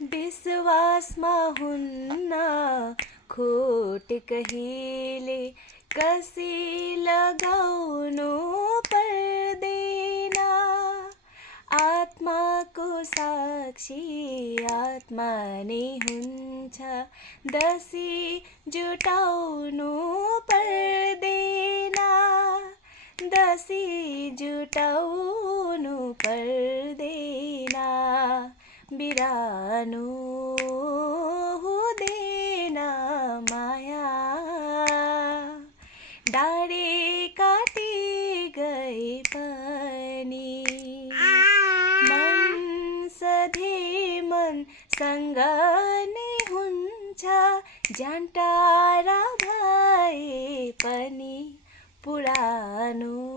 विश्वासमा हुन्न खोट कहिले, कसी लगाउनु पर्दैन। आत्माको साक्षी आत्मा नै हुन्छ, दसी जुटाउनु पर्दैन। दसी जुटाउनु पर्दैन। बिरानो हुँदैन माया, डाँडे काटी गए पनि मन सधैँ मनसँग नै हुन्छ। ज्यान टाढा भए पनि पुरानो